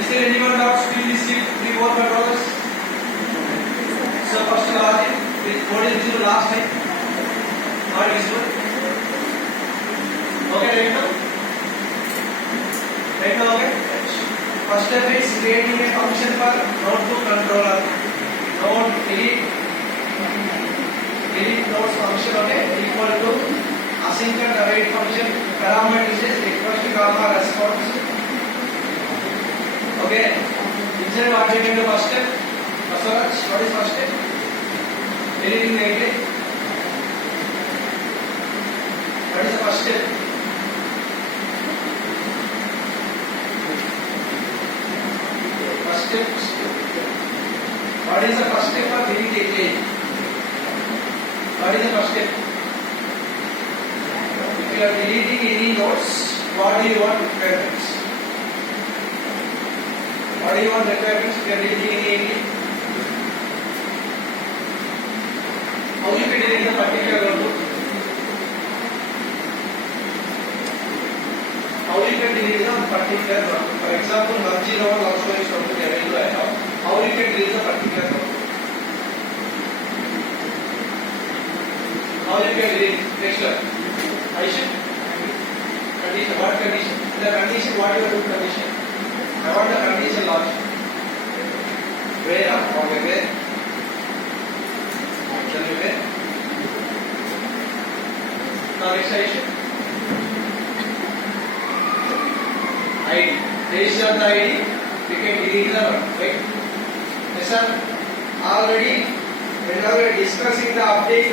Is there anyone doubts to these three more controllers? So first logic, what is the last time? Not useful. Okay, right now? Right now, okay? First step is creating a function for notebook controller. Node delete nodes function, okay, equal to async and await function. Parameter is request comma response. Okay. Inside what we can do first step? What is first step? Deleting negative. What is the first step? First step. What is the first step for deleting? What is the first step? If you are deleting any nodes, what do you want requirements? What do you want requirements? If you are deleting any, how you can delete the particular notebook? How you can delete the particular notebook? For example, 101 also is notebook available I have. How you can delete the particular notebook? How you can delete? Next one. Condition. What condition? The condition, what you do condition? I want the condition logic. Where? Okay, where? Tell me where? Now next condition. ID. Based on the ID, we can delete the one, right? Yes, sir. Already, when we are discussing the update,